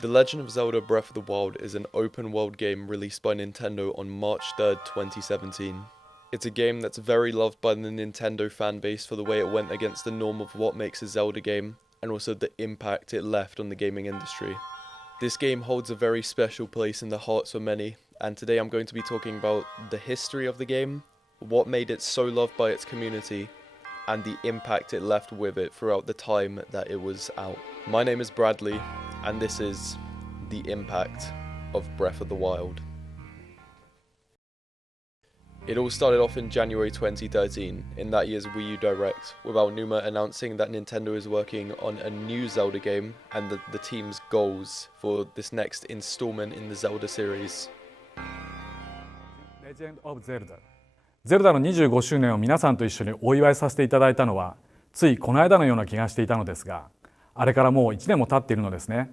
The Legend of Zelda Breath of the Wild is an open-world game released by Nintendo on March 3rd, 2017. It's a game that's very loved by the Nintendo fanbase for the way it went against the norm of what makes a Zelda game, and also the impact it left on the gaming industry. This game holds a very special place in the hearts of many, and today I'm going to be talking about the history of the game, what made it so loved by its community, and the impact it left with it throughout the time that it was out. My name is Bradley, and this is the impact of Breath of the Wild. It all started off in January 2013, in that year's Wii U Direct, with Aonuma announcing that Nintendo is working on a new Zelda game and the team's goals for this next installment in the Zelda series. Legend of Zelda。ゼルダの25周年を皆さんと一緒にお祝いさせていただいたのはついこの間のような気がしていたのですが、あれからもう1年も経っているのですね。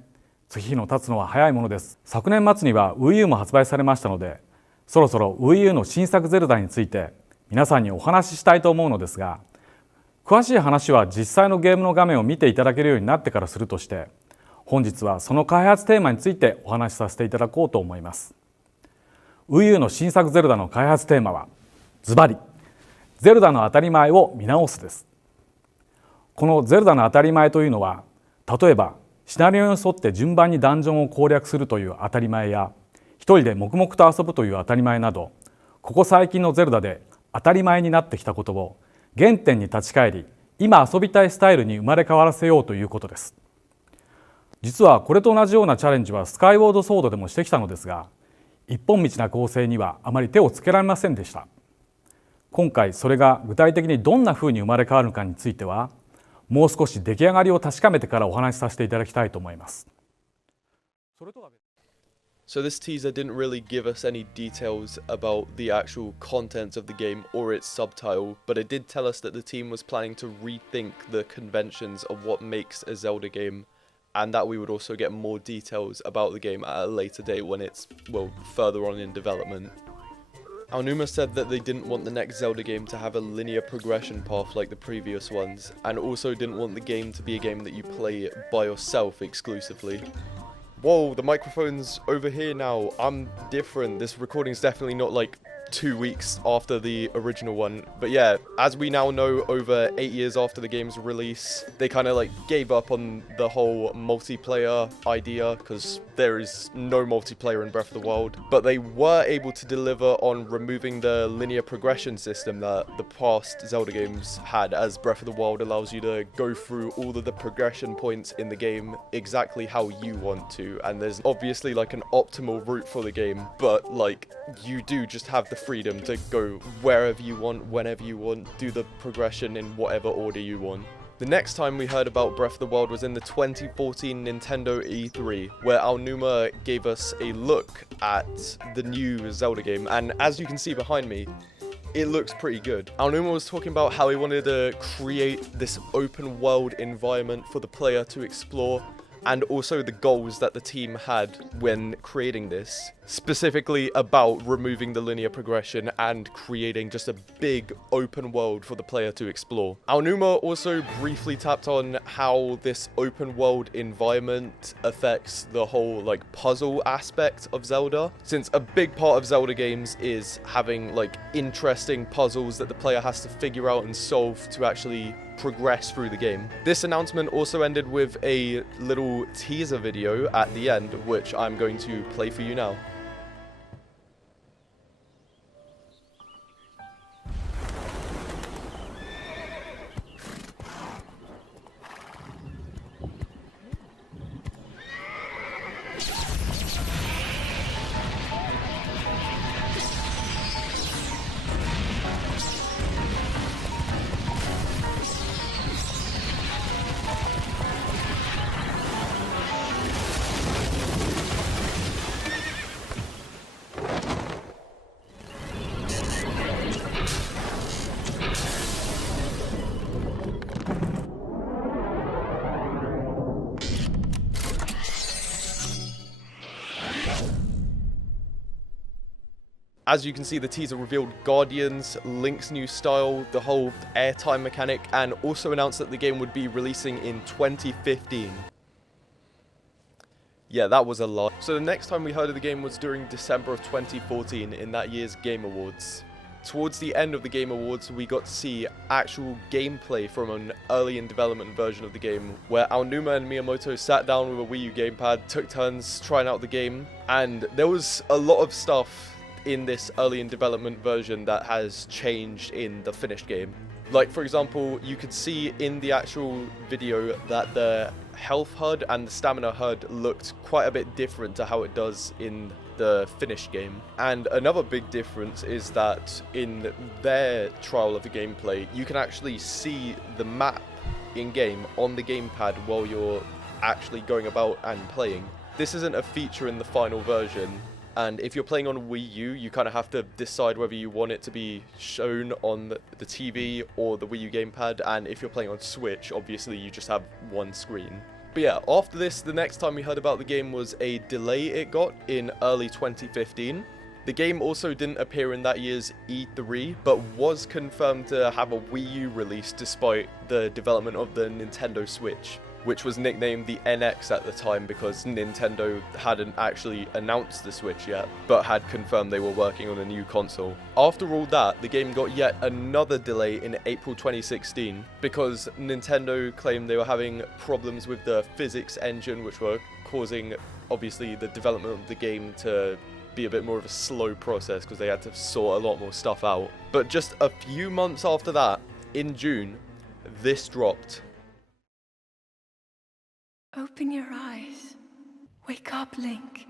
月日の経つのは早いものです。昨年末には Wii U も発売されましたので、そろそろ Wii U の新作ゼルダについて皆さんにお話ししたいと思うのですが、詳しい話は実際のゲームの画面を見ていただけるようになってからするとして、本日はその開発テーマについてお話しさせていただこうと思います。Wii U の新作ゼルダの開発テーマはズバリゼルダの当たり前を見直すです。このゼルダの当たり前というのは、例えばシナリオに沿って順番にダンジョンを攻略するという当たり前や、一人で黙々と遊ぶという当たり前など、ここ最近のゼルダで当たり前になってきたことを原点に立ち返り、今遊びたいスタイルに生まれ変わらせようということです。実はこれと同じようなチャレンジはスカイウォードソードでもしてきたのですが、一本道な構成にはあまり手をつけられませんでした。今回それが具体的にどんなふうに生まれ変わるかについては、もう少し出来上がりを確かめてからお話しさせていただきたいと思います。So this teaser didn't really give us any details about the actual content of the game or its subtitle, but it did tell us that the team was planning to rethink the conventions of what makes a Zelda game, and that we would also get more details about the game at a later date when it's, well, further on in development. Aonuma said that they didn't want the next Zelda game to have a linear progression path like the previous ones, and also didn't want the game to be a game that you play by yourself exclusively. Whoa, the microphone's over here now. I'm different. This recording's definitely not like 2 weeks after the original one. But yeah, as we now know, over 8 years after the game's release, they kind of like gave up on the whole multiplayer idea because there is no multiplayer in Breath of the Wild. But they were able to deliver on removing the linear progression system that the past Zelda games had, as Breath of the Wild allows you to go through all of the progression points in the game exactly how you want to. And there's obviously like an optimal route for the game, but like you do just have the freedom to go wherever you want, whenever you want, do the progression in whatever order you want. The next time we heard about Breath of the Wild was in the 2014 Nintendo E3, where Aonuma gave us a look at the new Zelda game, and as you can see behind me, it looks pretty good. Aonuma was talking about how he wanted to create this open world environment for the player to explore, and also the goals that the team had when creating this, specifically about removing the linear progression and creating just a big open world for the player to explore. Aonuma also briefly tapped on how this open world environment affects the whole like puzzle aspect of Zelda, since a big part of Zelda games is having like interesting puzzles that the player has to figure out and solve to actually progress through the game. This announcement also ended with a little teaser video at the end, which I'm going to play for you now. As you can see, the teaser revealed Guardians, Link's new style, the whole airtime mechanic, and also announced that the game would be releasing in 2015. Yeah, that was a lot. So the next time we heard of the game was during December of 2014 in that year's Game Awards. Towards the end of the Game Awards, we got to see actual gameplay from an early in development version of the game, where Aonuma and Miyamoto sat down with a Wii U gamepad, took turns trying out the game, and there was a lot of stuff in this early in development version that has changed in the finished game. Like, for example, you could see in the actual video that the health HUD and the stamina HUD looked quite a bit different to how it does in the finished game. And another big difference is that in their trial of the gameplay, you can actually see the map in-game on the gamepad while you're actually going about and playing. This isn't a feature in the final version, and if you're playing on Wii U, you kind of have to decide whether you want it to be shown on the TV or the Wii U gamepad, and if you're playing on Switch, obviously you just have one screen. But yeah, after this, the next time we heard about the game was a delay it got in early 2015. The game also didn't appear in that year's E3, but was confirmed to have a Wii U release despite the development of the Nintendo Switch, which was nicknamed the NX at the time because Nintendo hadn't actually announced the Switch yet, but had confirmed they were working on a new console. After all that, the game got yet another delay in April 2016 because Nintendo claimed they were having problems with the physics engine, which were causing, obviously, the development of the game to be a bit more of a slow process because they had to sort a lot more stuff out. But just a few months after that, in June, this dropped. Open your eyes. Wake up, Link.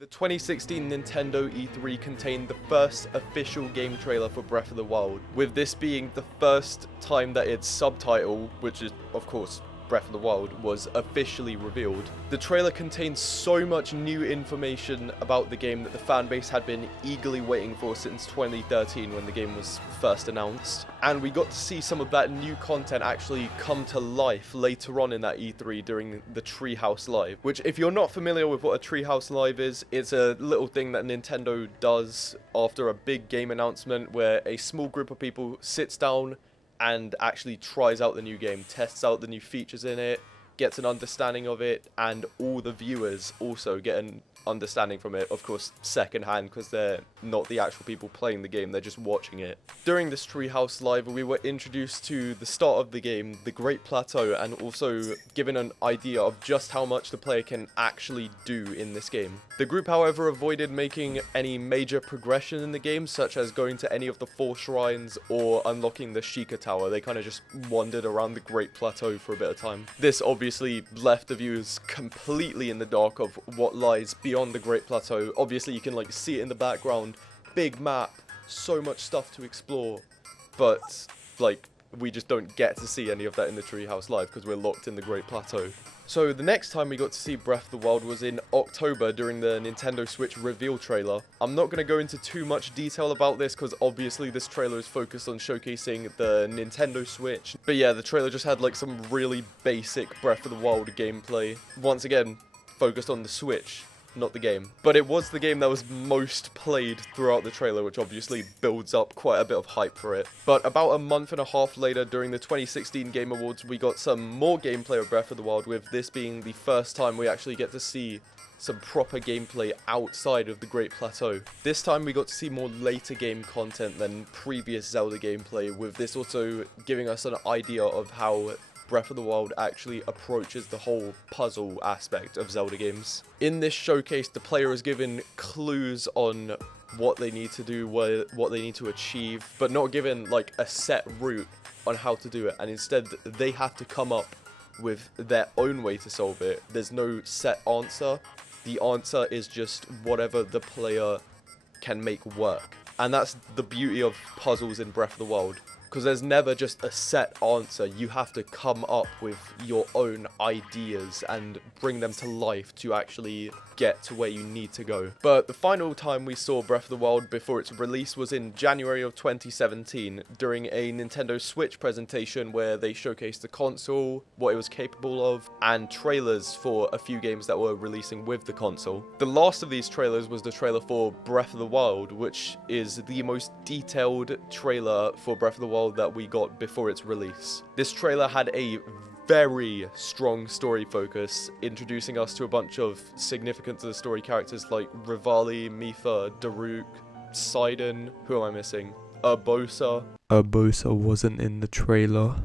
The 2016 Nintendo E3 contained the first official game trailer for Breath of the Wild, with this being the first time that its subtitle, which is of course Breath of the Wild, was officially revealed. The trailer contains so much new information about the game that the fanbase had been eagerly waiting for since 2013 when the game was first announced. And we got to see some of that new content actually come to life later on in that E3 during the Treehouse Live, which, if you're not familiar with what a Treehouse Live is, it's a little thing that Nintendo does after a big game announcement where a small group of people sits down and actually tries out the new game, tests out the new features in it, gets an understanding of it, and all the viewers also get an understanding from it, of course secondhand, because they're not the actual people playing the game, they're just watching it. During this Treehouse Live, we were introduced to the start of the game, the Great Plateau, and also given an idea of just how much the player can actually do in this game. The group, however, avoided making any major progression in the game, such as going to any of the 4 shrines or unlocking the Sheikah Tower. They kind of just wandered around the Great Plateau for a bit of time. This obviously left the viewers completely in the dark of what lies beyond the Great Plateau. Obviously you can like see it in the background, big map, so much stuff to explore, but like we just don't get to see any of that in the Treehouse Live because we're locked in the Great Plateau. So the next time we got to see Breath of the Wild was in October during the Nintendo Switch reveal trailer. I'm not going to go into too much detail about this because obviously this trailer is focused on showcasing the Nintendo Switch. But yeah, the trailer just had like some really basic Breath of the Wild gameplay. Once again, focused on the Switch, not the game. But it was the game that was most played throughout the trailer, which obviously builds up quite a bit of hype for it. But about a month and a half later, during the 2016 Game Awards, we got some more gameplay of Breath of the Wild, with this being the first time we actually get to see some proper gameplay outside of the Great Plateau. This time we got to see more later game content than previous Zelda gameplay, with this also giving us an idea of how Breath of the Wild actually approaches the whole puzzle aspect of Zelda games. In this showcase, the player is given clues on what they need to do, what they need to achieve, but not given like a set route. on how to do it, and instead they have to come up with their own way to solve it. There's no set answer. The answer is just whatever the player can make work. And that's the beauty of puzzles in Breath of the Wild, because there's never just a set answer. You have to come up with your own ideas and bring them to life to actually get to where you need to go. But the final time we saw Breath of the Wild before its release was in January of 2017 during a Nintendo Switch presentation where they showcased the console, what it was capable of, and trailers for a few games that were releasing with the console. The last of these trailers was the trailer for Breath of the Wild, which is the most detailed trailer for Breath of the Wild that we got before its release. This trailer had a very strong story focus, introducing us to a bunch of significant to the story characters like Rivali, Mipha, Daruk, Sidon, who am I missing? Urbosa. Urbosa wasn't in the trailer.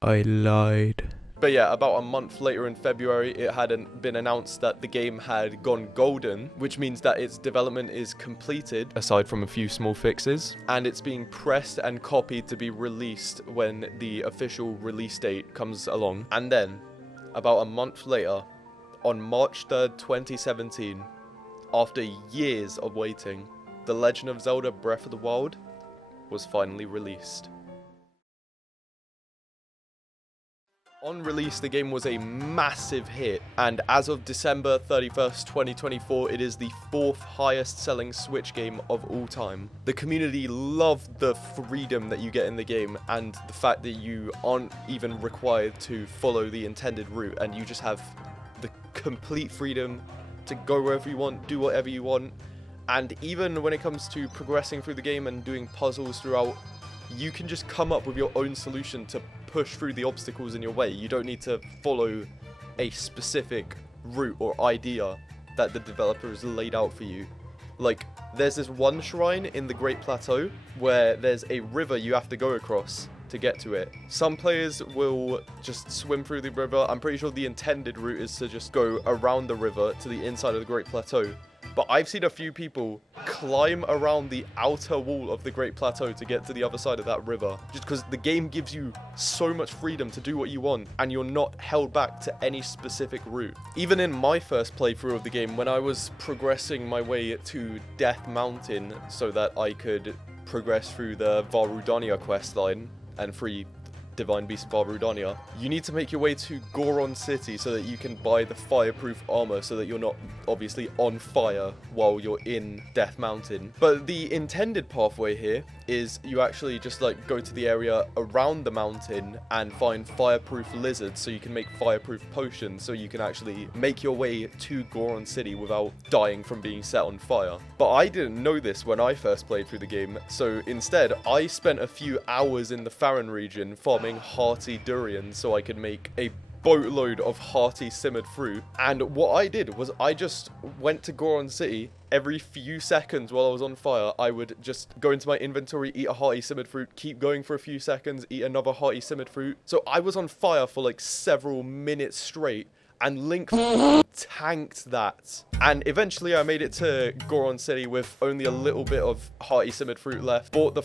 I lied. But yeah, about a month later in February, it had been announced that the game had gone golden, which means that its development is completed, aside from a few small fixes, and it's being pressed and copied to be released when the official release date comes along. And then, about a month later, on March 3rd, 2017, after years of waiting, The Legend of Zelda Breath of the Wild was finally released. On release, the game was a massive hit, and as of December 31st, 2024, it is the 4th highest selling Switch game of all time. The community loved the freedom that you get in the game, and the fact that you aren't even required to follow the intended route, and you just have the complete freedom to go wherever you want, do whatever you want. And even when it comes to progressing through the game and doing puzzles throughout, you can just come up with your own solution to push through the obstacles in your way. You don't need to follow a specific route or idea that the developer has laid out for you. Like, there's this one shrine in the Great Plateau where there's a river you have to go across to get to it. Some players will just swim through the river. I'm pretty sure the intended route is to just go around the river to the inside of the Great Plateau. But I've seen a few people climb around the outer wall of the Great Plateau to get to the other side of that river. Just because the game gives you so much freedom to do what you want, and you're not held back to any specific route. Even in my first playthrough of the game, when I was progressing my way to Death Mountain so that I could progress through the Varudania questline and free Divine Beast Varudania, you need to make your way to Goron City so that you can buy the fireproof armor so that you're not obviously on fire while you're in Death Mountain. But the intended pathway here is you actually just like go to the area around the mountain and find fireproof lizards so you can make fireproof potions so you can actually make your way to Goron City without dying from being set on fire. But I didn't know this when I first played through the game, so instead I spent a few hours in the Farron region farming hearty durian so I could make a boatload of hearty simmered fruit. And what I did was I just went to Goron City. Every few seconds while I was on fire, I would just go into my inventory, eat a hearty simmered fruit, keep going for a few seconds, eat another hearty simmered fruit. So I was on fire for like several minutes straight, and Link tanked that. And eventually I made it to Goron City with only a little bit of hearty simmered fruit left. Bought the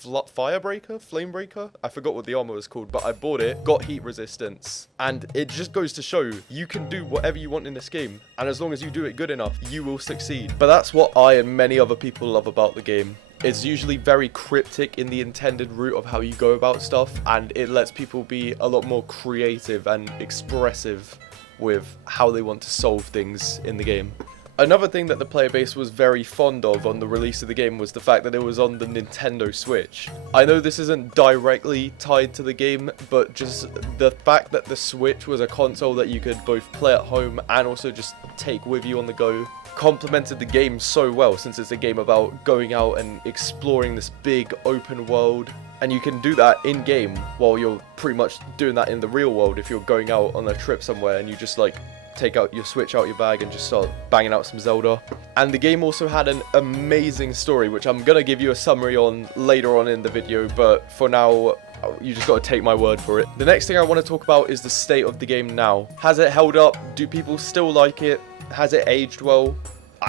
Flamebreaker? I forgot what the armor was called, but I bought it, got heat resistance, and it just goes to show you can do whatever you want in this game, and as long as you do it good enough, you will succeed. But that's what I and many other people love about the game. It's usually very cryptic in the intended route of how you go about stuff, and it lets people be a lot more creative and expressive with how they want to solve things in the game. Another thing that the player base was very fond of on the release of the game was the fact that it was on the Nintendo Switch. I know this isn't directly tied to the game, but just the fact that the Switch was a console that you could both play at home and also just take with you on the go complemented the game so well, since it's a game about going out and exploring this big open world. And you can do that in-game while you're pretty much doing that in the real world if you're going out on a trip somewhere and you just like take out your Switch out your bag and just start banging out some Zelda. And the game also had an amazing story, which I'm gonna give you a summary on later on in the video, but for now, you just gotta take my word for it. The next thing I want to talk about is the state of the game now. Has it held up? Do people still like it? Has it aged well?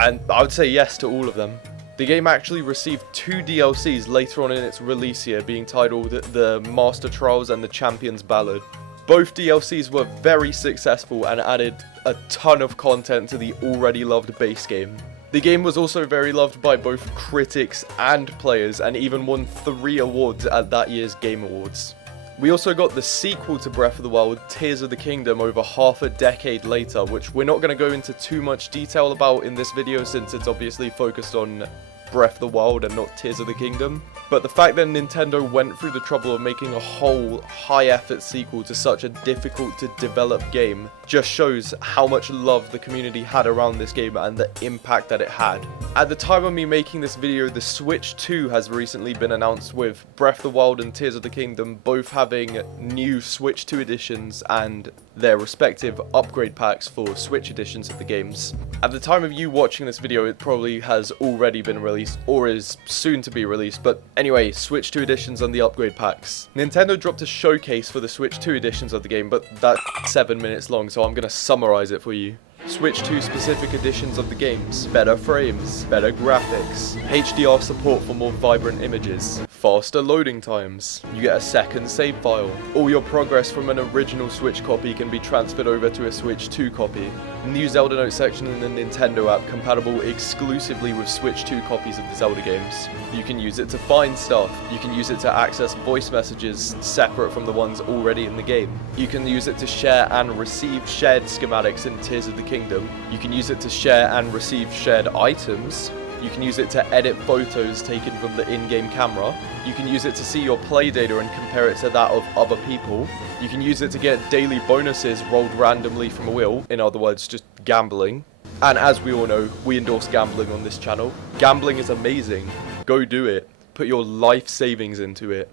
And I would say yes to all of them. The game actually received 2 DLCs later on in its release year, being titled The Master Trials and The Champion's Ballad. Both DLCs were very successful and added a ton of content to the already loved base game. The game was also very loved by both critics and players, and even won 3 awards at that year's Game Awards. We also got the sequel to Breath of the Wild, Tears of the Kingdom, over half a decade later, which we're not going to go into too much detail about in this video since it's obviously focused on Breath of the Wild and not Tears of the Kingdom. But the fact that Nintendo went through the trouble of making a whole high-effort sequel to such a difficult-to-develop game just shows how much love the community had around this game and the impact that it had. At the time of me making this video, the Switch 2 has recently been announced, with Breath of the Wild and Tears of the Kingdom both having new Switch 2 editions and their respective upgrade packs for Switch editions of the games. At the time of you watching this video, it probably has already been released or is soon to be released, but anyway, Switch 2 editions and the upgrade packs. Nintendo dropped a showcase for the Switch 2 editions of the game, but that's 7 minutes long, so I'm gonna summarize it for you. Switch 2 specific editions of the games, better frames, better graphics, HDR support for more vibrant images, faster loading times, you get a second save file, all your progress from an original Switch copy can be transferred over to a Switch 2 copy, new Zelda Note section in the Nintendo app compatible exclusively with Switch 2 copies of the Zelda games. You can use it to find stuff, you can use it to access voice messages separate from the ones already in the game, you can use it to share and receive shared schematics in Tears of the Kingdom, you can use it to share and receive shared items, you can use it to edit photos taken from the in-game camera, you can use it to see your play data and compare it to that of other people, you can use it to get daily bonuses rolled randomly from a wheel, in other words just gambling, and as we all know, we endorse gambling on this channel. Gambling is amazing, go do it, put your life savings into it.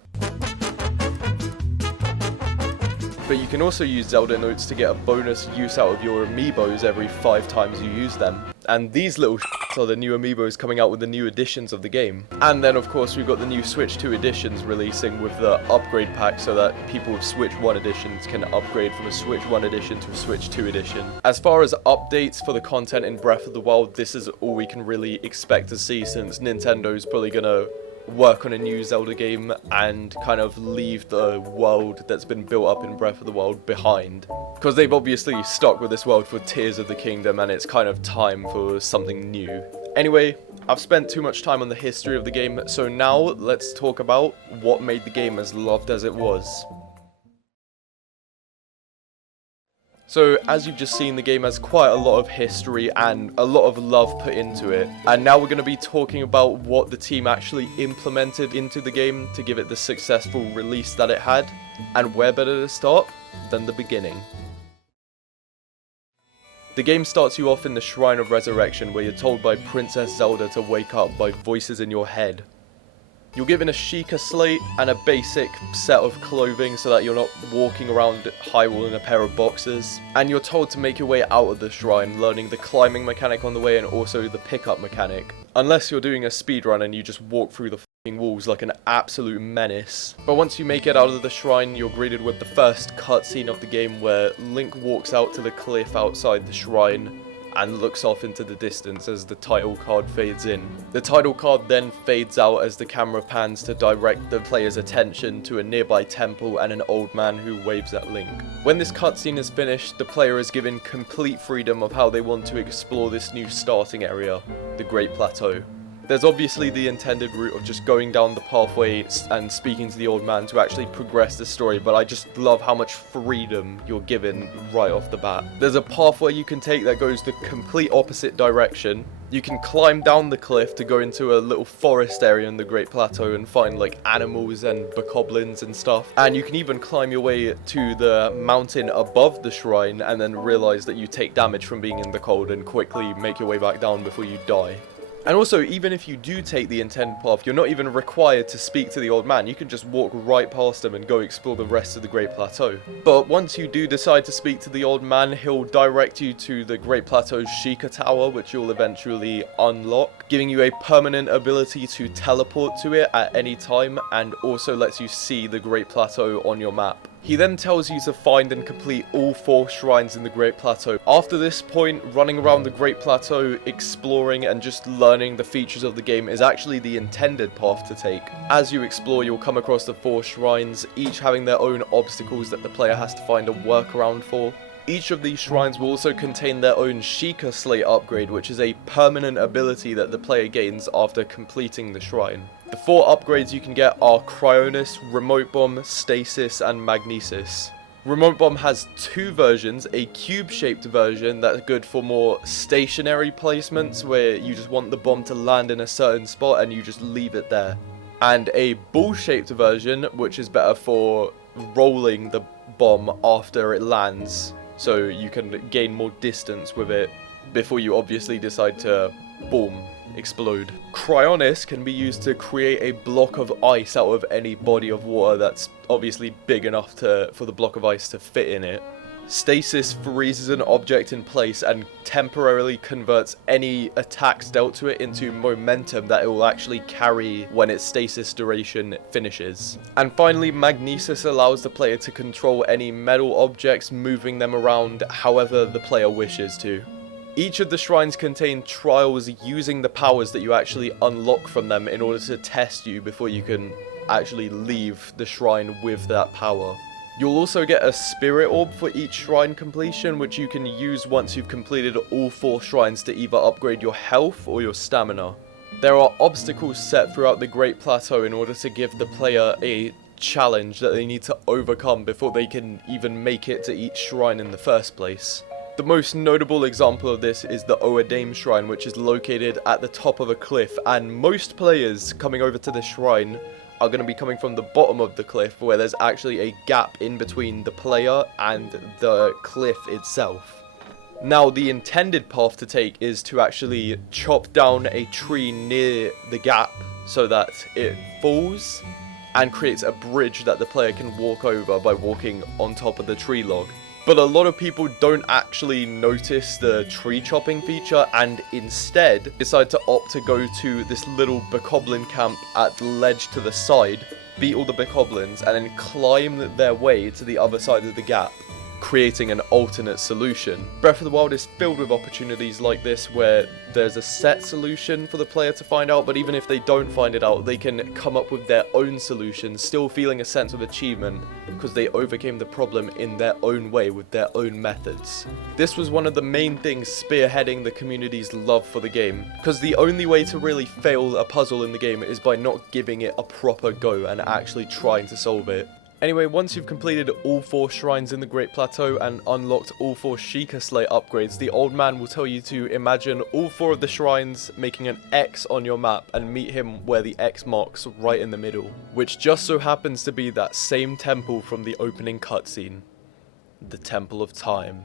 But you can also use Zelda Notes to get a bonus use out of your amiibos every 5 times you use them. And these little are the new amiibos coming out with the new editions of the game. And then of course we've got the new Switch 2 editions releasing with the upgrade pack so that people with Switch 1 editions can upgrade from a Switch 1 edition to a Switch 2 edition. As far as updates for the content in Breath of the Wild, this is all we can really expect to see, since Nintendo's probably gonna work on a new Zelda game and kind of leave the world that's been built up in Breath of the Wild behind. Because they've obviously stuck with this world for Tears of the Kingdom and it's kind of time for something new. Anyway, I've spent too much time on the history of the game, so now let's talk about what made the game as loved as it was. So, as you've just seen, the game has quite a lot of history and a lot of love put into it. And now we're going to be talking about what the team actually implemented into the game to give it the successful release that it had. And where better to start than the beginning. The game starts you off in the Shrine of Resurrection, where you're told by Princess Zelda to wake up by voices in your head. You're given a Sheikah slate and a basic set of clothing so that you're not walking around Hyrule in a pair of boxers. And you're told to make your way out of the shrine, learning the climbing mechanic on the way and also the pickup mechanic. Unless you're doing a speedrun and you just walk through the f***ing walls like an absolute menace. But once you make it out of the shrine, you're greeted with the first cutscene of the game where Link walks out to the cliff outside the shrine and looks off into the distance as the title card fades in. The title card then fades out as the camera pans to direct the player's attention to a nearby temple and an old man who waves at Link. When this cutscene is finished, the player is given complete freedom of how they want to explore this new starting area, the Great Plateau. There's obviously the intended route of just going down the pathway and speaking to the old man to actually progress the story, but I just love how much freedom you're given right off the bat. There's a pathway you can take that goes the complete opposite direction. You can climb down the cliff to go into a little forest area in the Great Plateau and find like animals and bokoblins and stuff. And you can even climb your way to the mountain above the shrine and then realize that you take damage from being in the cold and quickly make your way back down before you die. And also, even if you do take the intended path, you're not even required to speak to the old man. You can just walk right past him and go explore the rest of the Great Plateau. But once you do decide to speak to the old man, he'll direct you to the Great Plateau's Sheikah Tower, which you'll eventually unlock, giving you a permanent ability to teleport to it at any time, and also lets you see the Great Plateau on your map. He then tells you to find and complete all 4 shrines in the Great Plateau. After this point, running around the Great Plateau, exploring and just learning the features of the game is actually the intended path to take. As you explore, you'll come across the 4 shrines, each having their own obstacles that the player has to find a workaround for. Each of these shrines will also contain their own Sheikah Slate upgrade, which is a permanent ability that the player gains after completing the shrine. The 4 upgrades you can get are Cryonis, Remote Bomb, Stasis, and Magnesis. Remote Bomb has 2 versions, a cube-shaped version that's good for more stationary placements where you just want the bomb to land in a certain spot and you just leave it there. And a ball-shaped version, which is better for rolling the bomb after it lands, so you can gain more distance with it before you obviously decide to, boom, explode. Cryonis can be used to create a block of ice out of any body of water that's obviously big enough for the block of ice to fit in it. Stasis freezes an object in place and temporarily converts any attacks dealt to it into momentum that it will actually carry when its stasis duration finishes. And finally, Magnesis allows the player to control any metal objects, moving them around however the player wishes to. Each of the shrines contain trials using the powers that you actually unlock from them in order to test you before you can actually leave the shrine with that power. You'll also get a spirit orb for each shrine completion, which you can use once you've completed all 4 shrines to either upgrade your health or your stamina. There are obstacles set throughout the Great Plateau in order to give the player a challenge that they need to overcome before they can even make it to each shrine in the first place. The most notable example of this is the Oadame Shrine, which is located at the top of a cliff, and most players coming over to this shrine are going to be coming from the bottom of the cliff, where there's actually a gap in between the player and the cliff itself. Now, the intended path to take is to actually chop down a tree near the gap so that it falls and creates a bridge that the player can walk over by walking on top of the tree log. But a lot of people don't actually notice the tree chopping feature and instead decide to opt to go to this little bokoblin camp at the ledge to the side, beat all the bokoblins, and then climb their way to the other side of the gap, creating an alternate solution. Breath of the Wild is filled with opportunities like this where there's a set solution for the player to find out, but even if they don't find it out, they can come up with their own solution, still feeling a sense of achievement because they overcame the problem in their own way with their own methods. This was one of the main things spearheading the community's love for the game, because the only way to really fail a puzzle in the game is by not giving it a proper go and actually trying to solve it. Anyway, once you've completed all 4 shrines in the Great Plateau and unlocked all 4 Sheikah Slate upgrades, the old man will tell you to imagine all 4 of the shrines making an X on your map and meet him where the X marks right in the middle, which just so happens to be that same temple from the opening cutscene, the Temple of Time.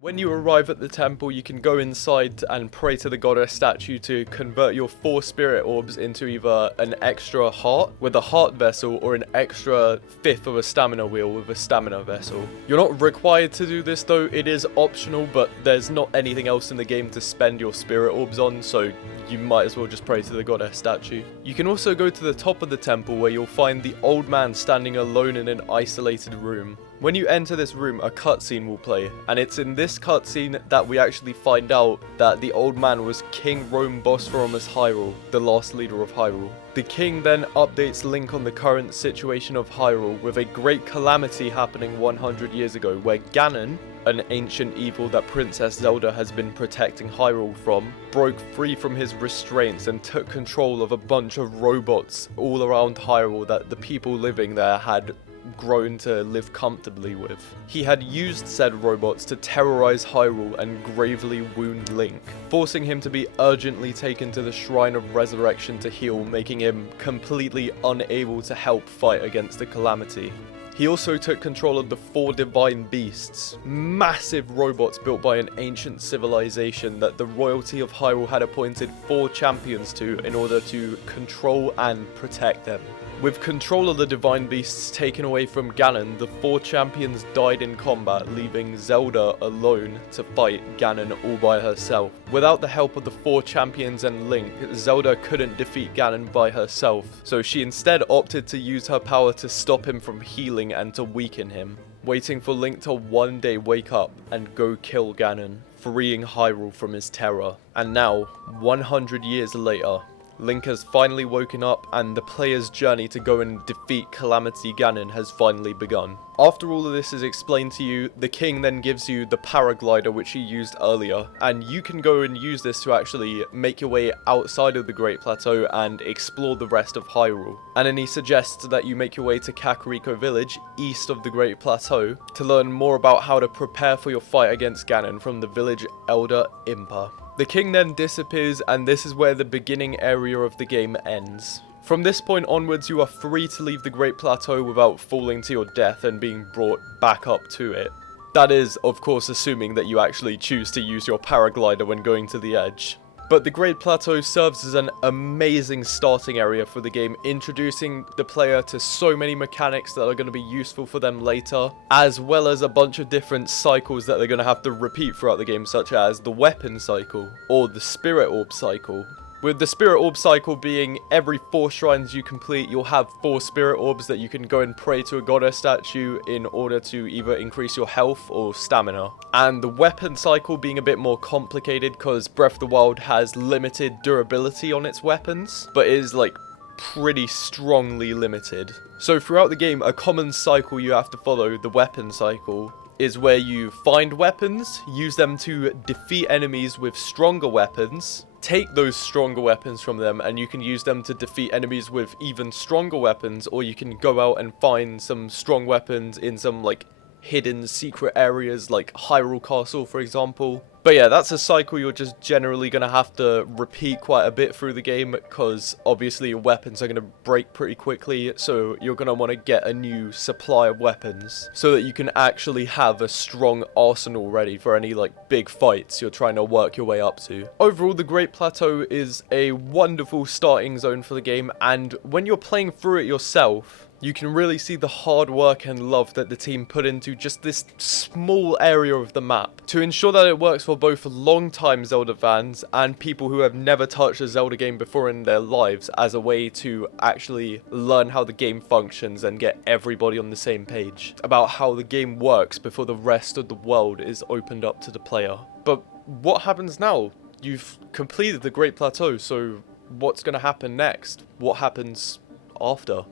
When you arrive at the temple, you can go inside and pray to the goddess statue to convert your 4 spirit orbs into either an extra heart with a heart vessel or an extra 5th of a stamina wheel with a stamina vessel. You're not required to do this though, it is optional, but there's not anything else in the game to spend your spirit orbs on, so you might as well just pray to the goddess statue. You can also go to the top of the temple where you'll find the old man standing alone in an isolated room. When you enter this room, a cutscene will play, and it's in this cutscene that we actually find out that the old man was King Rome Bosphorumus Hyrule, the last leader of Hyrule. The king then updates Link on the current situation of Hyrule with a great calamity happening 100 years ago, where Ganon, an ancient evil that Princess Zelda has been protecting Hyrule from, broke free from his restraints and took control of a bunch of robots all around Hyrule that the people living there had grown to live comfortably with. He had used said robots to terrorize Hyrule and gravely wound Link, forcing him to be urgently taken to the Shrine of Resurrection to heal, making him completely unable to help fight against the calamity. He also took control of the 4 divine beasts, massive robots built by an ancient civilization that the royalty of Hyrule had appointed 4 champions to in order to control and protect them. With control of the Divine Beasts taken away from Ganon, the 4 champions died in combat, leaving Zelda alone to fight Ganon all by herself. Without the help of the 4 champions and Link, Zelda couldn't defeat Ganon by herself, so she instead opted to use her power to stop him from healing and to weaken him, waiting for Link to one day wake up and go kill Ganon, freeing Hyrule from his terror. And now, 100 years later, Link has finally woken up and the player's journey to go and defeat Calamity Ganon has finally begun. After all of this is explained to you, the king then gives you the paraglider which he used earlier, and you can go and use this to actually make your way outside of the Great Plateau and explore the rest of Hyrule. And then he suggests that you make your way to Kakariko Village, east of the Great Plateau, to learn more about how to prepare for your fight against Ganon from the village elder Impa. The king then disappears, and this is where the beginning area of the game ends. From this point onwards, you are free to leave the Great Plateau without falling to your death and being brought back up to it. That is, of course, assuming that you actually choose to use your paraglider when going to the edge. But the Great Plateau serves as an amazing starting area for the game, introducing the player to so many mechanics that are going to be useful for them later, as well as a bunch of different cycles that they're going to have to repeat throughout the game, such as the weapon cycle, or the spirit orb cycle. With the spirit orb cycle being every 4 shrines you complete, you'll have 4 spirit orbs that you can go and pray to a goddess statue in order to either increase your health or stamina. And the weapon cycle being a bit more complicated because Breath of the Wild has limited durability on its weapons, but is like pretty strongly limited. So throughout the game, a common cycle you have to follow, the weapon cycle, is where you find weapons, use them to defeat enemies with stronger weapons, take those stronger weapons from them, and you can use them to defeat enemies with even stronger weapons, or you can go out and find some strong weapons in some like hidden secret areas like Hyrule Castle, for example. But yeah, that's a cycle you're just generally going to have to repeat quite a bit through the game, because obviously your weapons are going to break pretty quickly, so you're going to want to get a new supply of weapons so that you can actually have a strong arsenal ready for any like big fights you're trying to work your way up to. Overall, the Great Plateau is a wonderful starting zone for the game, and when you're playing through it yourself, you can really see the hard work and love that the team put into just this small area of the map to ensure that it works for both long-time Zelda fans and people who have never touched a Zelda game before in their lives, as a way to actually learn how the game functions and get everybody on the same page about how the game works before the rest of the world is opened up to the player. But what happens now? You've completed the Great Plateau, so what's going to happen next? What happens after?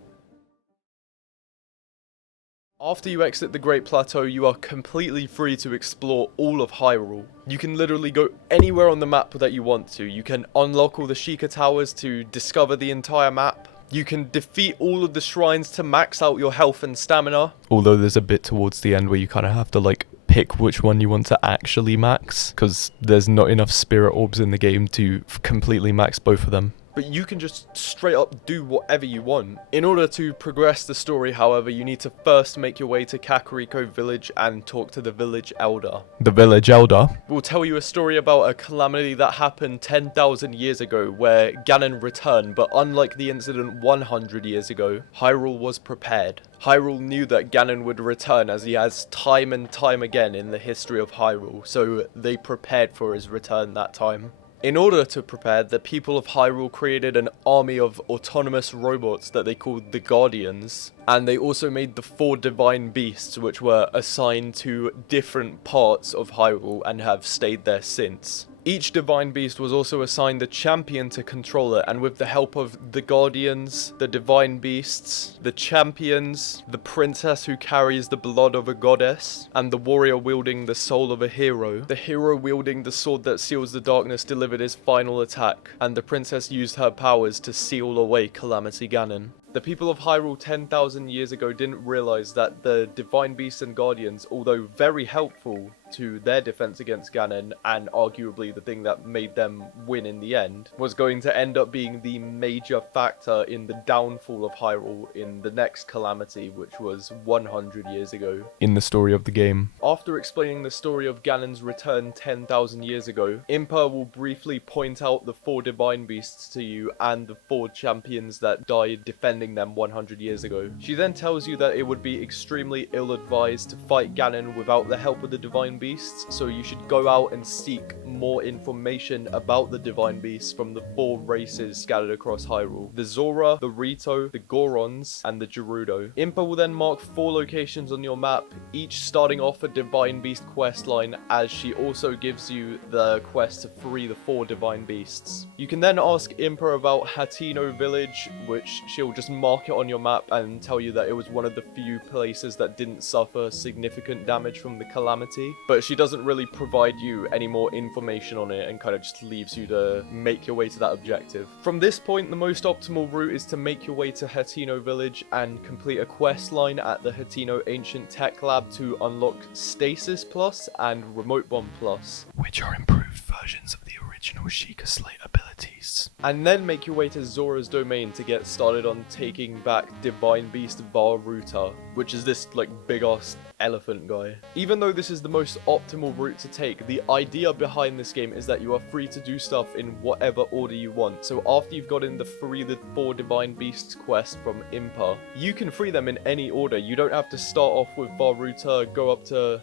After you exit the Great Plateau, you are completely free to explore all of Hyrule. You can literally go anywhere on the map that you want to. You can unlock all the Sheikah Towers to discover the entire map. You can defeat all of the shrines to max out your health and stamina. Although there's a bit towards the end where you kind of have to like pick which one you want to actually max, because there's not enough spirit orbs in the game to completely max both of them. But you can just straight up do whatever you want. In order to progress the story, however, you need to first make your way to Kakariko Village and talk to the village elder. The village elder will tell you a story about a calamity that happened 10,000 years ago where Ganon returned, but unlike the incident 100 years ago, Hyrule was prepared. Hyrule knew that Ganon would return, as he has time and time again in the history of Hyrule, so they prepared for his return that time. In order to prepare, the people of Hyrule created an army of autonomous robots that they called the Guardians, and they also made the 4 divine beasts, which were assigned to different parts of Hyrule and have stayed there since. Each divine beast was also assigned a champion to control it, and with the help of the Guardians, the divine beasts, the champions, the princess who carries the blood of a goddess, and the warrior wielding the soul of a hero, the hero wielding the sword that seals the darkness delivered his final attack, and the princess used her powers to seal away Calamity Ganon. The people of Hyrule 10,000 years ago didn't realize that the Divine Beasts and Guardians, although very helpful to their defense against Ganon, and arguably the thing that made them win in the end, was going to end up being the major factor in the downfall of Hyrule in the next calamity, which was 100 years ago in the story of the game. After explaining the story of Ganon's return 10,000 years ago, Impa will briefly point out the 4 Divine Beasts to you and the 4 champions that died defending sending them 100 years ago. She then tells you that it would be extremely ill-advised to fight Ganon without the help of the Divine Beasts, so you should go out and seek more information about the Divine Beasts from the 4 races scattered across Hyrule: the Zora, the Rito, the Gorons, and the Gerudo. Impa will then mark 4 locations on your map, each starting off a Divine Beast questline, as she also gives you the quest to free the 4 Divine Beasts. You can then ask Impa about Hateno Village, which she'll just mark it on your map and tell you that it was one of the few places that didn't suffer significant damage from the calamity, but she doesn't really provide you any more information on it and kind of just leaves you to make your way to that objective. From this point, the most optimal route is to make your way to Hateno Village and complete a quest line at the Hateno Ancient Tech Lab to unlock Stasis Plus and Remote Bomb Plus, which are improved versions of the original Sheikah Slate abilities. And then make your way to Zora's Domain to get started on taking back Divine Beast Vah Ruta, which is this like big ass elephant guy. Even though this is the most optimal route to take, the idea behind this game is that you are free to do stuff in whatever order you want. So after you've gotten the Free the 4 Divine Beasts quest from Impa, you can free them in any order. You don't have to start off with Vah Ruta, go up to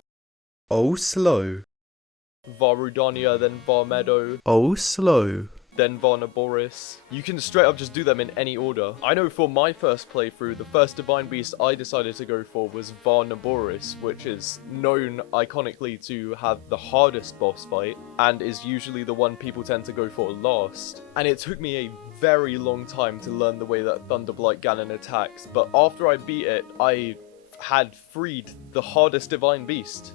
slow. Vah Rudania, then Vah Meadow, Slow. then Vah Naboris. You can straight up just do them in any order. I know for my first playthrough, the first Divine Beast I decided to go for was Vah Naboris, which is known iconically to have the hardest boss fight, and is usually the one people tend to go for last. And it took me a very long time to learn the way that Thunderblight Ganon attacks, but after I beat it, I had freed the hardest Divine Beast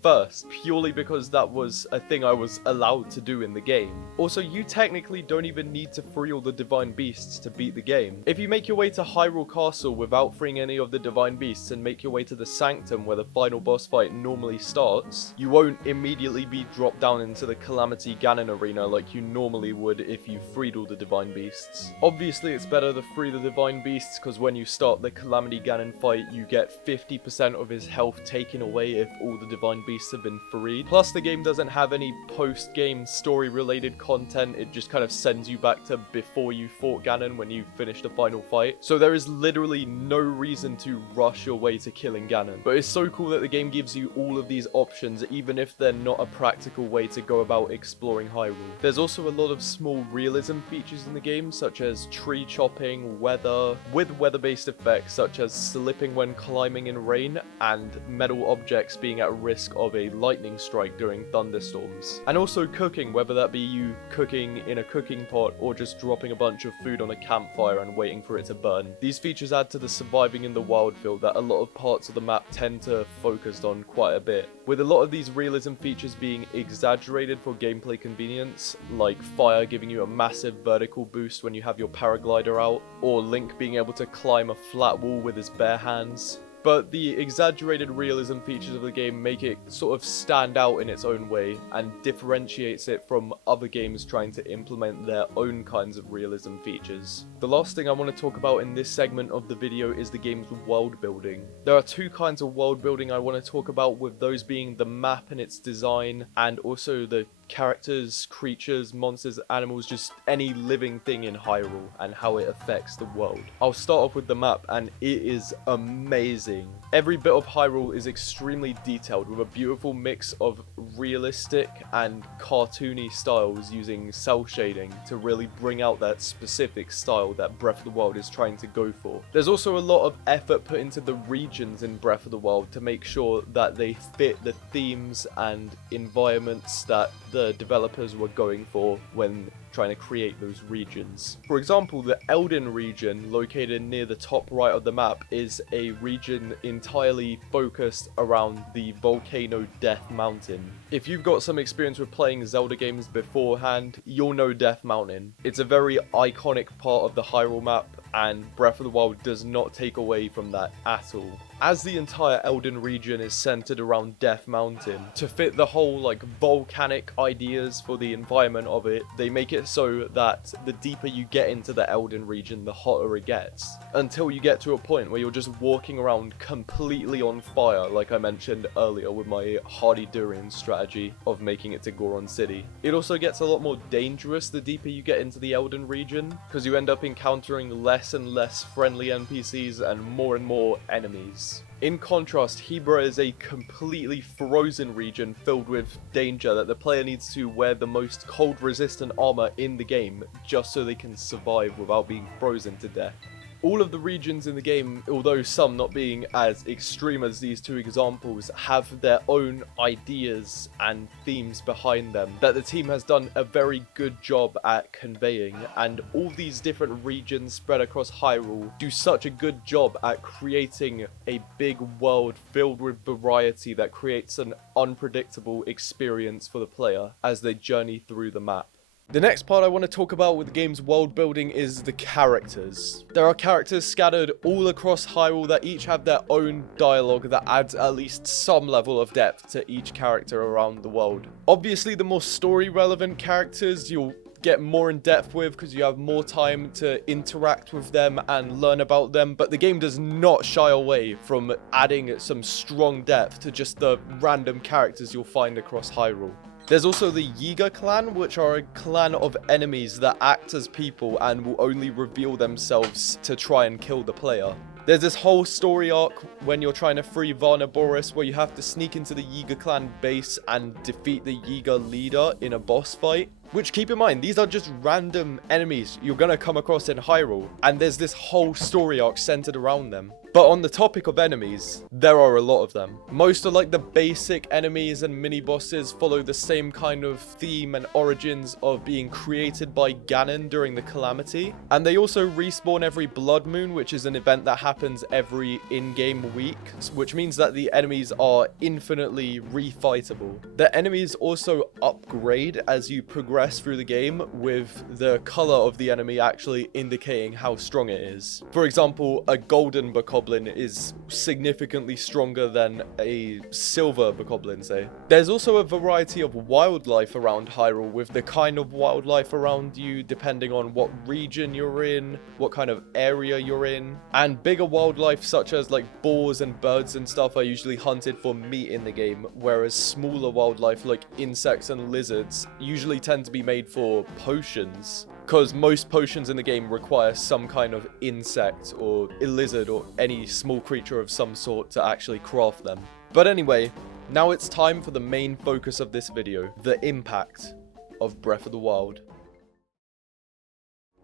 first, purely because that was a thing I was allowed to do in the game. Also, you technically don't even need to free all the Divine Beasts to beat the game. If you make your way to Hyrule Castle without freeing any of the Divine Beasts and make your way to the Sanctum where the final boss fight normally starts, you won't immediately be dropped down into the Calamity Ganon arena like you normally would if you freed all the Divine Beasts. Obviously, it's better to free the Divine Beasts because when you start the Calamity Ganon fight, you get 50% of his health taken away if all the Divine Beasts have been freed. Plus, the game doesn't have any post-game story-related content. It just kind of sends you back to before you fought Ganon when you finished the final fight. So there is literally no reason to rush your way to killing Ganon. But it's so cool that the game gives you all of these options, even if they're not a practical way to go about exploring Hyrule. There's also a lot of small realism features in the game, such as tree chopping, weather, with weather-based effects such as slipping when climbing in rain, and metal objects being at risk of a lightning strike during thunderstorms. And also cooking, whether that be you cooking in a cooking pot or just dropping a bunch of food on a campfire and waiting for it to burn. These features add to the surviving in the wild feel that a lot of parts of the map tend to focus on quite a bit, with a lot of these realism features being exaggerated for gameplay convenience, like fire giving you a massive vertical boost when you have your paraglider out, or Link being able to climb a flat wall with his bare hands. But the exaggerated realism features of the game make it sort of stand out in its own way and differentiates it from other games trying to implement their own kinds of realism features. The last thing I want to talk about in this segment of the video is the game's world building. There are 2 kinds of world building I want to talk about, with those being the map and its design, and also the characters, creatures, monsters, animals, just any living thing in Hyrule and how it affects the world. I'll start off with the map, and it is amazing. Every bit of Hyrule is extremely detailed, with a beautiful mix of realistic and cartoony styles using cell shading to really bring out that specific style that Breath of the Wild is trying to go for. There's also a lot of effort put into the regions in Breath of the Wild to make sure that they fit the themes and environments that the developers were going for when trying to create those regions. For example, the Elden region, located near the top right of the map, is a region entirely focused around the volcano Death Mountain. If you've got some experience with playing Zelda games beforehand, you'll know Death Mountain. It's a very iconic part of the Hyrule map, and Breath of the Wild does not take away from that at all. As the entire Elden region is centered around Death Mountain, to fit the whole like volcanic ideas for the environment of it, they make it so that the deeper you get into the Elden region, the hotter it gets, until you get to a point where you're just walking around completely on fire, like I mentioned earlier with my Hardy Durian strategy of making it to Goron City. It also gets a lot more dangerous the deeper you get into the Elden region, because you end up encountering less less and less friendly NPCs and more enemies. In contrast, Hebra is a completely frozen region filled with danger that the player needs to wear the most cold-resistant armor in the game just so they can survive without being frozen to death. All of the regions in the game, although some not being as extreme as these two examples, have their own ideas and themes behind them that the team has done a very good job at conveying, and all these different regions spread across Hyrule do such a good job at creating a big world filled with variety that creates an unpredictable experience for the player as they journey through the map. The next part I want to talk about with the game's world building is the characters. There are characters scattered all across Hyrule that each have their own dialogue that adds at least some level of depth to each character around the world. Obviously, the more story relevant characters you'll get more in depth with because you have more time to interact with them and learn about them, but the game does not shy away from adding some strong depth to just the random characters you'll find across Hyrule. There's also the Yiga clan, which are a clan of enemies that act as people and will only reveal themselves to try and kill the player. There's this whole story arc when you're trying to free Varna Boris where you have to sneak into the Yiga clan base and defeat the Yiga leader in a boss fight. Which, keep in mind, these are just random enemies you're gonna come across in Hyrule, and there's this whole story arc centered around them. But on the topic of enemies, there are a lot of them. Most are like the basic enemies and mini-bosses follow the same kind of theme and origins of being created by Ganon during the Calamity. And they also respawn every Blood Moon, which is an event that happens every in-game week, which means that the enemies are infinitely refightable. The enemies also upgrade as you progress through the game, with the color of the enemy actually indicating how strong it is. For example, a golden bokoblin is significantly stronger than a silver bokoblin, say. There's also a variety of wildlife around Hyrule, with the kind of wildlife around you depending on what region you're in, what kind of area you're in. And bigger wildlife such as like boars and birds and stuff are usually hunted for meat in the game, whereas smaller wildlife like insects and lizards usually tend to be made for potions, because most potions in the game require some kind of insect or a lizard or any small creature of some sort to actually craft them. But anyway, now it's time for the main focus of this video, the impact of Breath of the Wild.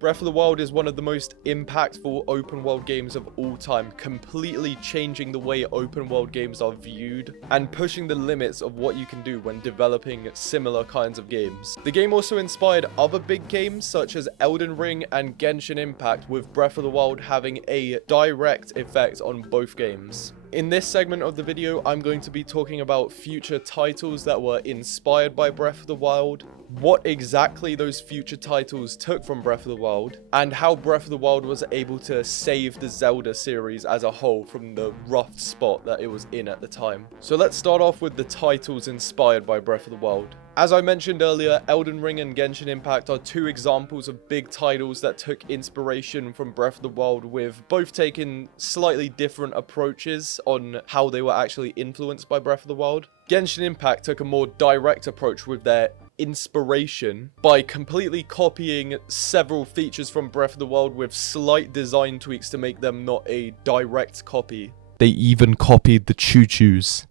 Breath of the Wild is one of the most impactful open world games of all time, completely changing the way open world games are viewed and pushing the limits of what you can do when developing similar kinds of games. The game also inspired other big games such as Elden Ring and Genshin Impact, with Breath of the Wild having a direct effect on both games. In this segment of the video, I'm going to be talking about future titles that were inspired by Breath of the Wild, what exactly those future titles took from Breath of the Wild, and how Breath of the Wild was able to save the Zelda series as a whole from the rough spot that it was in at the time. So let's start off with the titles inspired by Breath of the Wild. As I mentioned earlier, Elden Ring and Genshin Impact are two examples of big titles that took inspiration from Breath of the Wild, with both taking slightly different approaches on how they were actually influenced by Breath of the Wild. Genshin Impact took a more direct approach with their inspiration by completely copying several features from Breath of the Wild with slight design tweaks to make them not a direct copy. They even copied the choo-choos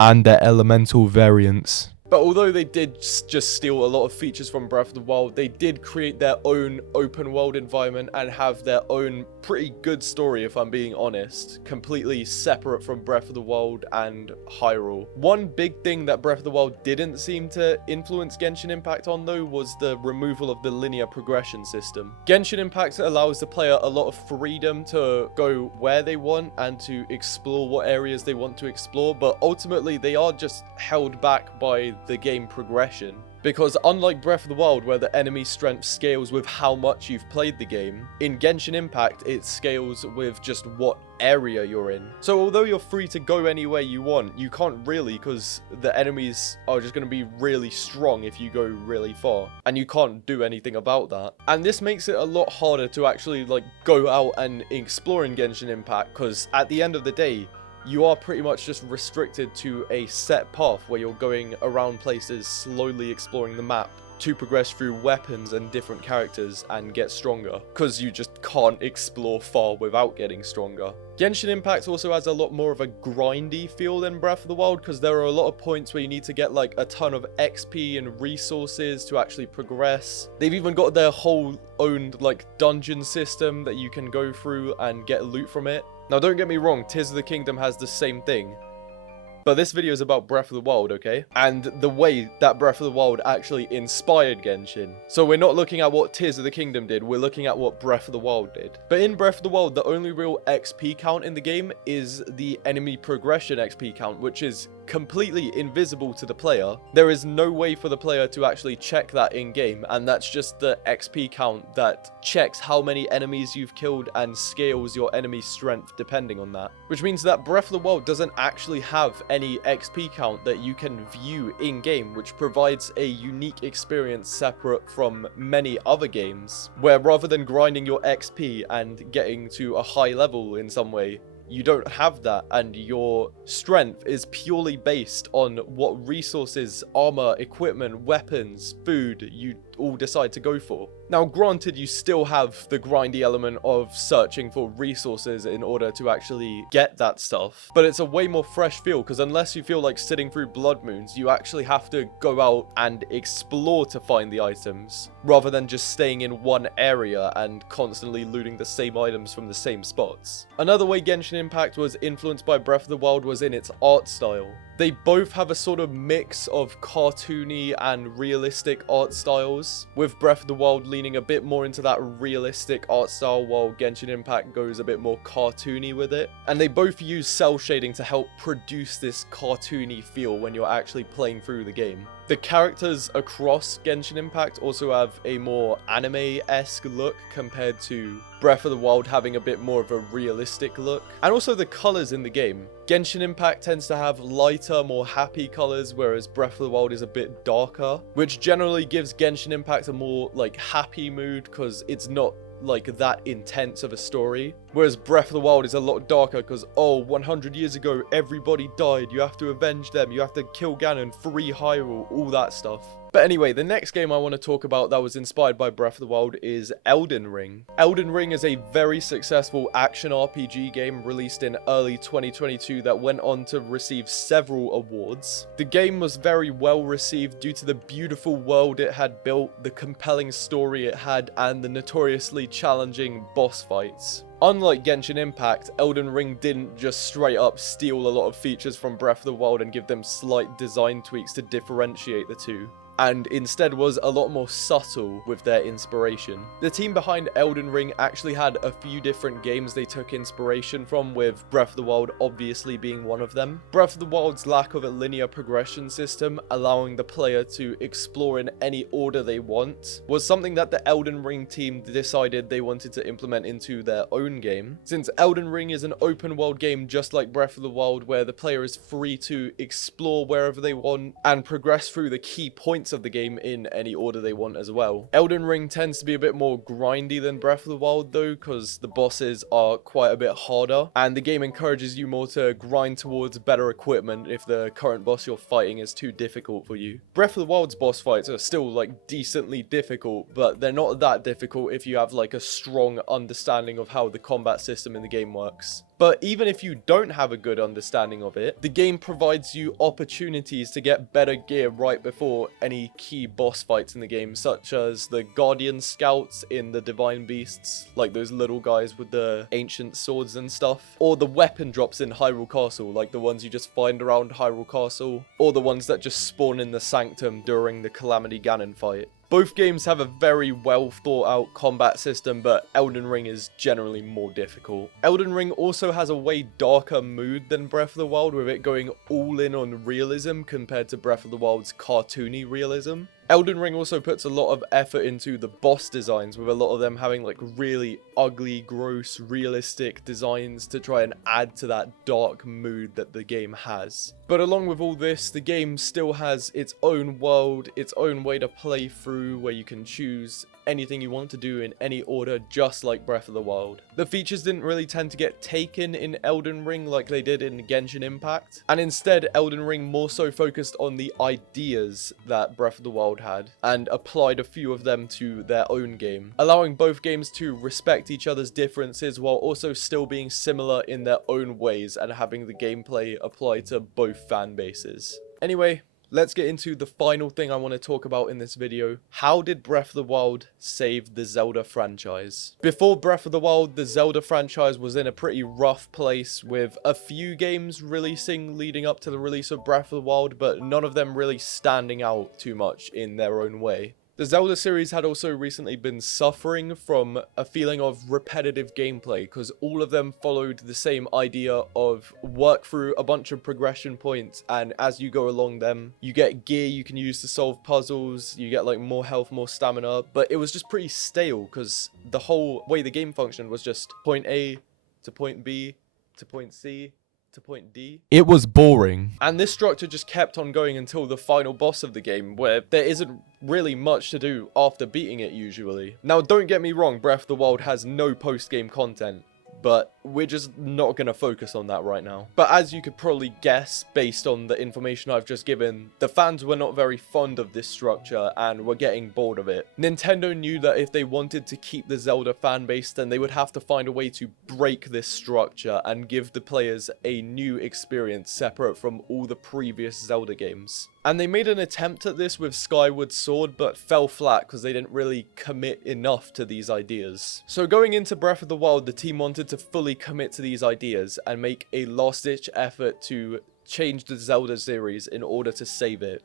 and their elemental variants. But although they did just steal a lot of features from Breath of the Wild, they did create their own open world environment and have their own pretty good story, if I'm being honest, completely separate from Breath of the Wild and Hyrule. One big thing that Breath of the Wild didn't seem to influence Genshin Impact on, though, was the removal of the linear progression system. Genshin Impact allows the player a lot of freedom to go where they want and to explore what areas they want to explore, but ultimately they are just held back by the game progression. Because unlike Breath of the Wild, where the enemy strength scales with how much you've played the game, in Genshin Impact it scales with just what area you're in. So although you're free to go anywhere you want, you can't really, because the enemies are just going to be really strong if you go really far, and you can't do anything about that. And this makes it a lot harder to actually like go out and explore in Genshin Impact, because at the end of the day, you are pretty much just restricted to a set path where you're going around places, slowly exploring the map. to progress through weapons and different characters and get stronger, because you just can't explore far without getting stronger. Genshin Impact also has a lot more of a grindy feel than Breath of the Wild, because there are a lot of points where you need to get like a ton of XP and resources to actually progress. They've even got their whole own like dungeon system that you can go through and get loot from it. Now don't get me wrong, Tears of the Kingdom has the same thing. But this video is about Breath of the Wild, okay? And the way that Breath of the Wild actually inspired Genshin. So we're not looking at what Tears of the Kingdom did, we're looking at what Breath of the Wild did. But in Breath of the Wild, the only real XP count in the game is the enemy progression XP count, which is completely invisible to the player. There is no way for the player to actually check that in game, and that's just the XP count that checks how many enemies you've killed and scales your enemy's strength depending on that. Which means that Breath of the Wild doesn't actually have any XP count that you can view in game, which provides a unique experience separate from many other games, where rather than grinding your XP and getting to a high level in some way, you don't have that, and your strength is purely based on what resources, armor, equipment, weapons, food you all decide to go for. Now granted, you still have the grindy element of searching for resources in order to actually get that stuff, but it's a way more fresh feel, because unless you feel like sitting through blood moons, you actually have to go out and explore to find the items, rather than just staying in one area and constantly looting the same items from the same spots. Another way Genshin Impact was influenced by Breath of the Wild was in its art style. They both have a sort of mix of cartoony and realistic art styles, with Breath of the Wild leaning a bit more into that realistic art style while Genshin Impact goes a bit more cartoony with it. And they both use cell shading to help produce this cartoony feel when you're actually playing through the game. The characters across Genshin Impact also have a more anime-esque look compared to Breath of the Wild having a bit more of a realistic look. And also the colors in the game. Genshin Impact tends to have lighter, more happy colors, whereas Breath of the Wild is a bit darker, which generally gives Genshin Impact a more like happy mood because it's not like that intense of a story, whereas Breath of the Wild is a lot darker because, oh, 100 years ago everybody died, you have to avenge them, you have to kill Ganon, free Hyrule, all that stuff. But anyway, the next game I want to talk about that was inspired by Breath of the Wild is Elden Ring. Elden Ring is a very successful action RPG game released in early 2022 that went on to receive several awards. The game was very well received due to the beautiful world it had built, the compelling story it had, and the notoriously challenging boss fights. Unlike Genshin Impact, Elden Ring didn't just straight up steal a lot of features from Breath of the Wild and give them slight design tweaks to differentiate the two, and instead was a lot more subtle with their inspiration. The team behind Elden Ring actually had a few different games they took inspiration from, with Breath of the Wild obviously being one of them. Breath of the Wild's lack of a linear progression system, allowing the player to explore in any order they want, was something that the Elden Ring team decided they wanted to implement into their own game. Since Elden Ring is an open world game just like Breath of the Wild, where the player is free to explore wherever they want and progress through the key points of the game in any order they want as well. Elden Ring tends to be a bit more grindy than Breath of the Wild though, because the bosses are quite a bit harder, and the game encourages you more to grind towards better equipment if the current boss you're fighting is too difficult for you. Breath of the Wild's boss fights are still like decently difficult, but they're not that difficult if you have like a strong understanding of how the combat system in the game works. But even if you don't have a good understanding of it, the game provides you opportunities to get better gear right before any key boss fights in the game, such as the Guardian Scouts in the Divine Beasts, like those little guys with the ancient swords and stuff, or the weapon drops in Hyrule Castle, like the ones you just find around Hyrule Castle, or the ones that just spawn in the Sanctum during the Calamity Ganon fight. Both games have a very well thought out combat system, but Elden Ring is generally more difficult. Elden Ring also has a way darker mood than Breath of the Wild, with it going all in on realism compared to Breath of the Wild's cartoony realism. Elden Ring also puts a lot of effort into the boss designs, with a lot of them having like really ugly, gross, realistic designs to try and add to that dark mood that the game has. But along with all this, the game still has its own world, its own way to play through, where you can choose anything you want to do in any order, just like Breath of the Wild. The features didn't really tend to get taken in Elden Ring like they did in Genshin Impact, and instead Elden Ring more so focused on the ideas that Breath of the Wild Wild had, and applied a few of them to their own game, allowing both games to respect each other's differences while also still being similar in their own ways and having the gameplay apply to both fan bases. Anyway, let's get into the final thing I want to talk about in this video. How did Breath of the Wild save the Zelda franchise? Before Breath of the Wild, the Zelda franchise was in a pretty rough place, with a few games releasing leading up to the release of Breath of the Wild, but none of them really standing out too much in their own way. The Zelda series had also recently been suffering from a feeling of repetitive gameplay, because all of them followed the same idea of work through a bunch of progression points, and as you go along them, you get gear you can use to solve puzzles, you get like more health, more stamina, but it was just pretty stale, because the whole way the game functioned was just point A to point B to point C to point D. It was boring. And this structure just kept on going until the final boss of the game, where there isn't really much to do after beating it usually. Now, don't get me wrong, Breath of the Wild has no post-game content, but we're just not going to focus on that right now. But as you could probably guess, based on the information I've just given, the fans were not very fond of this structure and were getting bored of it. Nintendo knew that if they wanted to keep the Zelda fan base, then they would have to find a way to break this structure and give the players a new experience separate from all the previous Zelda games. And they made an attempt at this with Skyward Sword, but fell flat because they didn't really commit enough to these ideas. So going into Breath of the Wild, the team wanted to fully commit to these ideas and make a last-ditch effort to change the Zelda series in order to save it.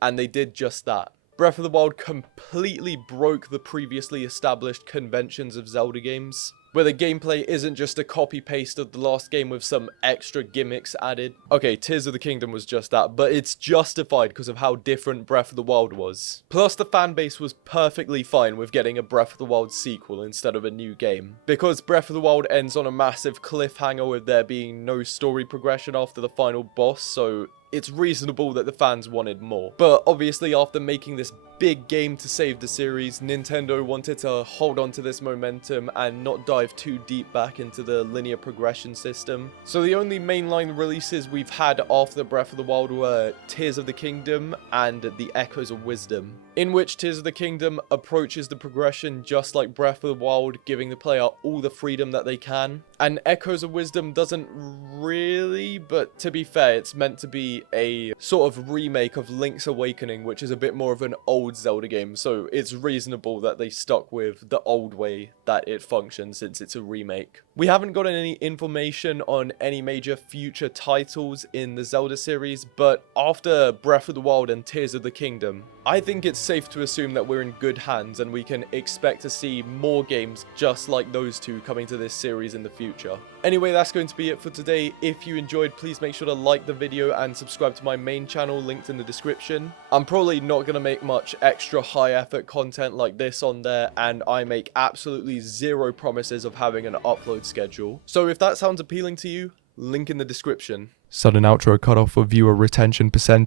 And they did just that. Breath of the Wild completely broke the previously established conventions of Zelda games, where the gameplay isn't just a copy-paste of the last game with some extra gimmicks added. Okay, Tears of the Kingdom was just that, but it's justified because of how different Breath of the Wild was. Plus, the fanbase was perfectly fine with getting a Breath of the Wild sequel instead of a new game, because Breath of the Wild ends on a massive cliffhanger with there being no story progression after the final boss, so it's reasonable that the fans wanted more. But obviously, after making this big game to save the series, Nintendo wanted to hold on to this momentum and not dive too deep back into the linear progression system. So the only mainline releases we've had after Breath of the Wild were Tears of the Kingdom and The Echoes of Wisdom, in which Tears of the Kingdom approaches the progression just like Breath of the Wild, giving the player all the freedom that they can. And Echoes of Wisdom doesn't really, but to be fair, it's meant to be a sort of remake of Link's Awakening, which is a bit more of an old Zelda game, so it's reasonable that they stuck with the old way that it functions since it's a remake. We haven't gotten any information on any major future titles in the Zelda series, but after Breath of the Wild and Tears of the Kingdom, I think it's safe to assume that we're in good hands and we can expect to see more games just like those two coming to this series in the future. Anyway, that's going to be it for today. If you enjoyed, please make sure to like the video and subscribe to my main channel linked in the description. I'm probably not going to make much extra high effort content like this on there, and I make absolutely zero promises of having an upload schedule. So if that sounds appealing to you, link in the description. Sudden outro cut off for viewer retention percentage.